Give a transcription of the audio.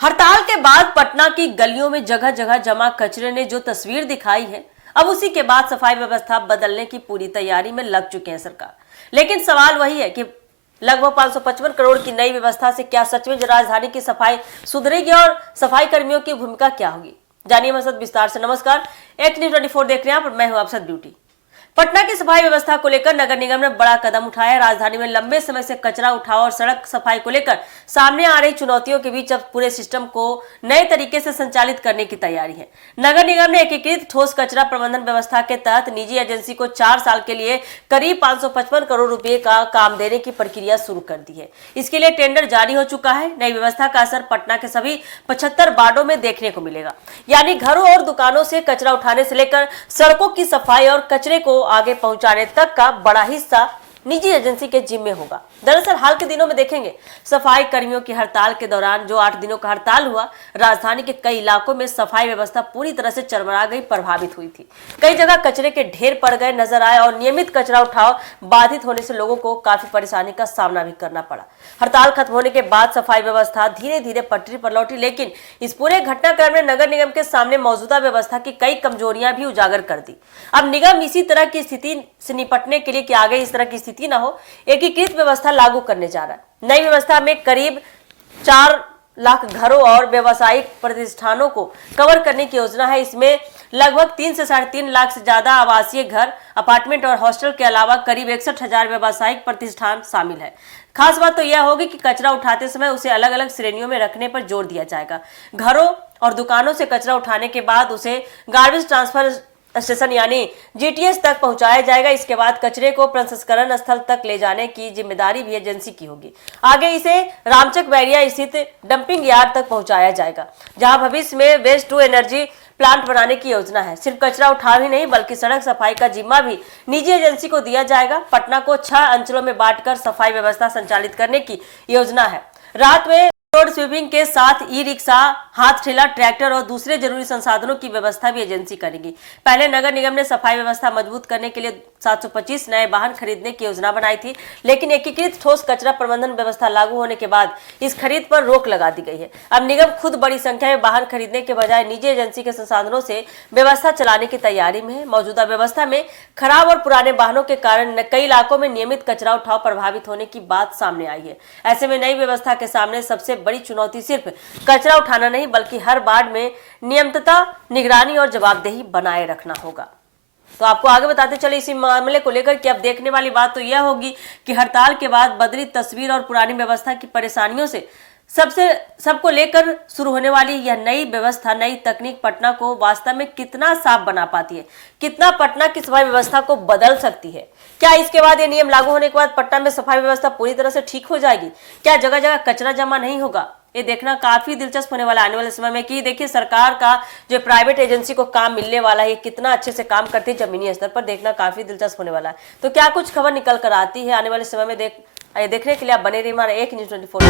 हड़ताल के बाद पटना की गलियों में जगह जगह जमा कचरे ने जो तस्वीर दिखाई है, अब उसी के बाद सफाई व्यवस्था बदलने की पूरी तैयारी में लग चुके हैं सरकार। लेकिन सवाल वही है कि लगभग 555 करोड़ की नई व्यवस्था से क्या सच में राजधानी की सफाई सुधरेगी और सफाई कर्मियों की भूमिका क्या होगी? जानिए मकसद विस्तार से। नमस्कार, एक न्यूज 24 देख रहे हैं आप, मैं हूं अफसद ब्यूटी। पटना की सफाई व्यवस्था को लेकर नगर निगम ने बड़ा कदम उठाया। राजधानी में लंबे समय से कचरा उठाव और सड़क सफाई को लेकर सामने आ रही चुनौतियों के बीच अब पूरे सिस्टम को नए तरीके से संचालित करने की तैयारी है। नगर निगम ने एकीकृत ठोस कचरा प्रबंधन व्यवस्था के तहत निजी एजेंसी को 4 साल के लिए करीब 555 करोड़ रुपए का काम देने की प्रक्रिया शुरू कर दी है। इसके लिए टेंडर जारी हो चुका है। नई व्यवस्था का असर पटना के सभी 75 वार्डों में देखने को मिलेगा, यानी घरों और दुकानों से कचरा उठाने से लेकर सड़कों की सफाई और कचरे को आगे पहुंचाने तक का बड़ा हिस्सा निजी एजेंसी के जिम्मे होगा। दरअसल हाल के दिनों में देखेंगे, सफाई कर्मियों की हड़ताल के दौरान जो 8 दिनों का हड़ताल हुआ, राजधानी के कई इलाकों में सफाई व्यवस्था पूरी तरह से चरमरा गई, प्रभावित हुई थी। कई जगह कचरे के ढेर पड़ गए नजर आए और नियमित कचरा उठाव बाधित होने से लोगों को काफी परेशानी का सामना भी करना पड़ा। हड़ताल खत्म होने के बाद सफाई व्यवस्था धीरे धीरे पटरी पर लौटी, लेकिन इस पूरे घटनाक्रम ने नगर निगम के सामने मौजूदा व्यवस्था की कई कमजोरियां भी उजागर कर दी। अब निगम इसी तरह की स्थिति से निपटने के लिए कि आगे इस तरह की स्थिति न हो, एकीकृत व्यवस्था लागू करने जा रहा है। नई व्यवस्था में करीब 4 लाख घरों और व्यवसायिक प्रतिष्ठानों को कवर करने की योजना है। इसमें लगभग 3 से 3.5 लाख से ज्यादा आवासीय घर, अपार्टमेंट और हॉस्टल के अलावा करीब 61,000 व्यवसायिक प्रतिष्ठान शामिल है। खास बात तो यह होगी कि कचरा उठाते समय उसे अलग अलग श्रेणियों में रखने पर जोर दिया जाएगा। घरों और दुकानों से कचरा उठाने के बाद उसे गार्बेज ट्रांसफर स्टेशन यानी जीटीएस तक पहुंचाया जाएगा। इसके बाद कचरे को प्रसंस्करण स्थल तक ले जाने की जिम्मेदारी भी एजेंसी की होगी। आगे इसे रामचक बैरिया स्थित डंपिंग यार्ड तक पहुंचाया जाएगा, जहां भविष्य में वेस्ट टू एनर्जी प्लांट बनाने की योजना है। सिर्फ कचरा उठाव ही नहीं, बल्कि सड़क सफाई का जिम्मा भी निजी एजेंसी को दिया जाएगा। पटना को 6 अंचलों में बांटकर सफाई व्यवस्था संचालित करने की योजना है। रात में रोड स्वीपिंग के साथ ई रिक्शा, हाथ ठेला, ट्रैक्टर और दूसरे जरूरी संसाधनों की व्यवस्था भी एजेंसी करेगी। पहले नगर निगम ने सफाई व्यवस्था मजबूत करने के लिए 725 नए वाहन खरीदने की योजना बनाई थी, लेकिन एकीकृत ठोस कचरा प्रबंधन व्यवस्था लागू होने के बाद इस खरीद पर रोक लगा दी गई है। अब निगम खुद बड़ी संख्या में वाहन खरीदने के बजाय निजी एजेंसी के संसाधनों से व्यवस्था चलाने की तैयारी में है। मौजूदा व्यवस्था में खराब और पुराने वाहनों के कारण कई इलाकों में नियमित कचरा उठाव प्रभावित होने की बात सामने आई है। ऐसे में नई व्यवस्था के सामने सबसे बड़ी चुनौती सिर्फ कचरा उठाना नहीं, बल्कि हर वार्ड में नियमितता, निगरानी और जवाबदेही बनाए रखना होगा। तो आपको आगे बताते चले इसी मामले को लेकर कि अब देखने वाली बात तो यह होगी कि हड़ताल के बाद बदली तस्वीर और पुरानी व्यवस्था की परेशानियों से सबको लेकर शुरू होने वाली यह नई व्यवस्था, नई तकनीक पटना को वास्तव में कितना साफ बना पाती है, कितना पटना की सफाई व्यवस्था को बदल सकती है। क्या इसके बाद ये नियम लागू होने के बाद पटना में सफाई व्यवस्था पूरी तरह से ठीक हो जाएगी? क्या जगह जगह कचरा जमा नहीं होगा? ये देखना काफी दिलचस्प होने वाला आने वाले समय में कि देखिए सरकार का जो प्राइवेट एजेंसी को काम मिलने वाला है, कितना अच्छे से काम करती है जमीनी स्तर पर, देखना काफी दिलचस्प होने वाला है। तो क्या कुछ खबर निकल कर आती है आने वाले समय में देखने के लिए आप बने रहिए हमारे एक न्यूज़ 24।